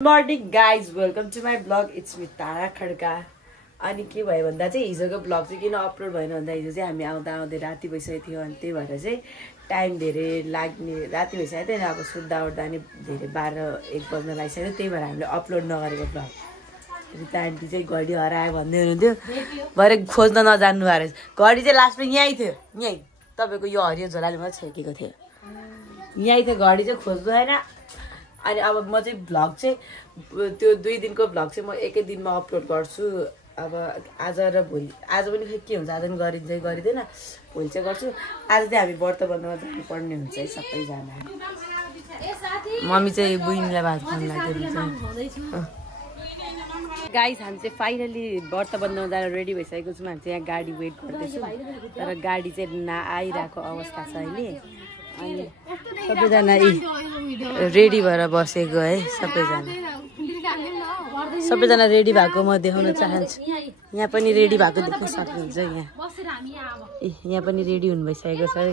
Good morning guys, welcome to my vlog. It's me Tara Khadka. अनि के भयो भन्दा चाहिँ हिजोको भ्लग चाहिँ किन अपलोड भएन भन्दा हिजो चाहिँ हामी आउँदा आउँदै राति भइसकेको थियो अनि त्यही भएर चाहिँ टाइम धेरै लाग्ने राति भइसक्यो त्यही अब सुत्दा उठ्दा नि धेरै 12-1 बज्न लागिसक्यो त्यही भएर हामीले अपलोड नगरेको भ्लग. रिता आन्टी चाहिँ घडी हरायो भन्दै हुनुहुन्थ्यो भरे खोज्न नजान्नु भएर घडी चाहिँ लास्टमा यहीँ थियो यहीँ तपाईको यो हरियो झोलाले मात्र छेकेको थियो यहीँ थियो घडी चाहिँ खोज्नु हैन. अनि अब म चाहिँ भ्लग चाहिँ त्यो 2 दिनको भ्लग चाहिँ म एकै दिनमा अपलोड गर्छु. अब आज र भोलि आज पनि खै के हुन्छ आज पनि गरिन्छ गरिदैन भोलि चाहिँ गर्छु. आज चाहिँ हामी व्रत बन्नमा जानु पर्ने हुन्छ है सबैजना. मम्मी चाहिँ बुइनीलाई भात खान लाग्यो. गाइस हामी चाहिँ फाइनली व्रत बन्नमा जान रेडी भइसकेको छौँ. हामी चाहिँ यहाँ गाडी वेट गर्दैछौँ तर गाडी चाहिँ नआइरहेको अवस्था छ अहिले. अनि सबैजना रेडी भएर बसेको है सबैजना रेडी भएको म देखाउन चाहन्छु. यहाँ पनि रेडी भएको देख्न सक्नुहुन्छ. यहाँ पनि रेडी हुनु भइसकेको छ है.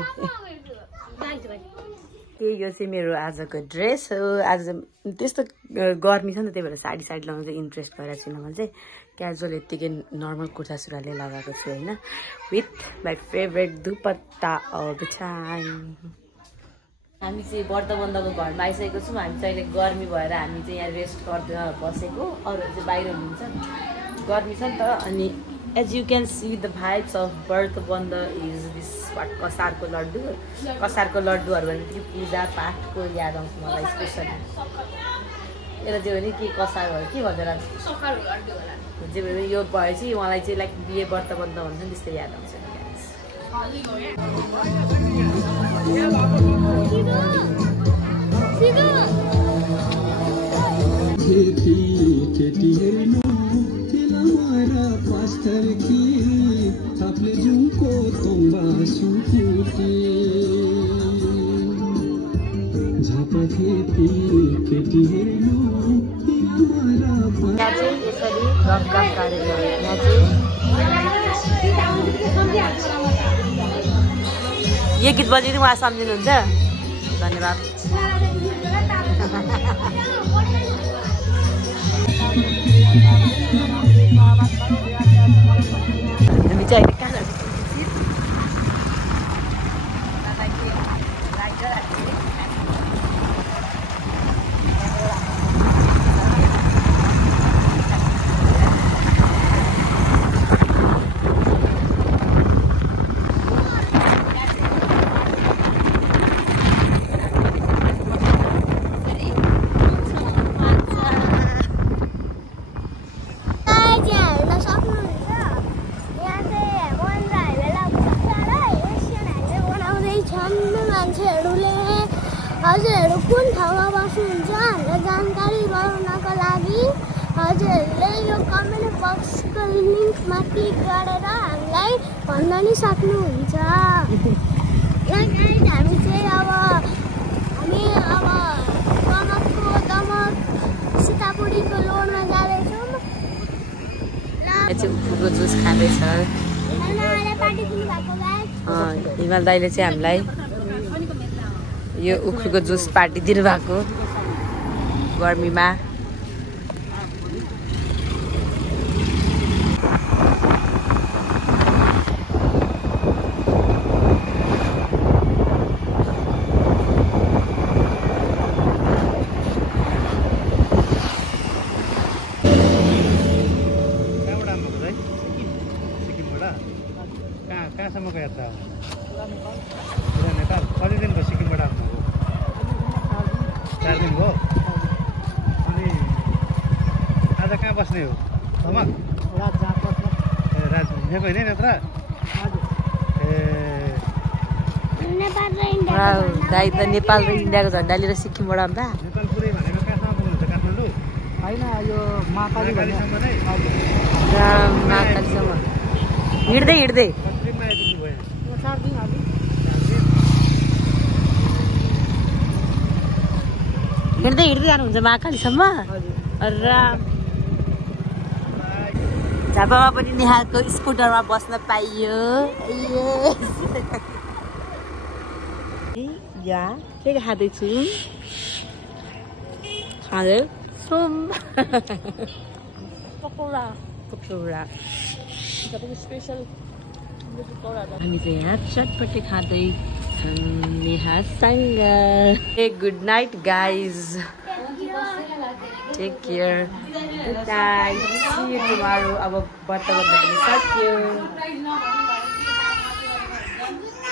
यो चाहिँ मेरो आजको ड्रेस हो. आज त्यस्तो गर्मी छ नि त त्यही भएर साडी लगाउनु चाहिँ इन्ट्रेस्ट भइरहेको छैन. मैले चाहिँ क्याजुअल यत्तिकै नर्मल कुर्ता सुरुवालले लगाएको छु होइन with my favourite dupatta all the time. हामी चाहिँ व्रत बन्धको घरमा आइसकेको छौँ. हामी चाहिँ अहिले गर्मी भएर हामी चाहिँ यहाँ रेस्ट गर्दै बसेको. अरूहरू चाहिँ बाहिर हुनुहुन्छ गर्मी छ नि त. अनि as you can see the vibes of Bratabandha is this कसारको लड्डु. कसारको लड्डुहरू भनेपछि पूजा पाठको याद आउँछ मलाई स्पेसली. यसलाई चाहिँ भने के कसारहरू के भन्छ जे भने यो भएपछि मलाई चाहिँ लाइक बिहे व्रत बन्ध भन्छ नि त्यस्तै याद आउँछ. यो गीत बजिदिनु उहाँ सम्झिनुहुन्छ. धन्यवाद. हामी चाहिँ अहिले कहाँ हजुरहरू कुन ठाउँमा बस्नुहुन्छ हामीलाई जानकारी गराउनको लागि हजुरहरूले यो कमेन्ट बक्सको लिङ्कमा क्लिक गरेर हामीलाई भन्न नि सक्नुहुन्छ. हामी चाहिँ अब दमक सीतापुरीको लोडमा जाँदैछौँ. उखुको जुस खाँदैछ हिमाल दाइले चाहिँ हामीलाई यो उखुको जुस पार्टी दिनु भएको गर्मीमा. कहाँसम्म गएर त कति दिन भयो सिक्किमबाट आउनुभयो? 4 दिन भयो. अनि आज कहाँ बस्ने हो? दमक राज हिँडेको होइन नत्र? दाइ त नेपाल र इन्डियाको झन्डा लिएर सिक्किमबाट आउँदा नेपाल पुरै भनेको कहाँसम्म पुग्नुहुन्छ? काठमाडौँ होइन यो महाकालीसम्म नै. महाकालीसम्म हिँड्दै हिँड्दै हिँड्दै जानुहुन्छ महाकालीसम्म. झापामा पनि नेहाको स्कुटरमा बस्न पाइयो. यहाँ के खाँदैछु खाँदै सुम पकौडा पकौडा स्पेसल हामी चाहिँ यहाँ चटपटे खाँदै नेहासँग ए good night guys take care good night see you tomorrow अब व्रत बन्द पनि सक्यो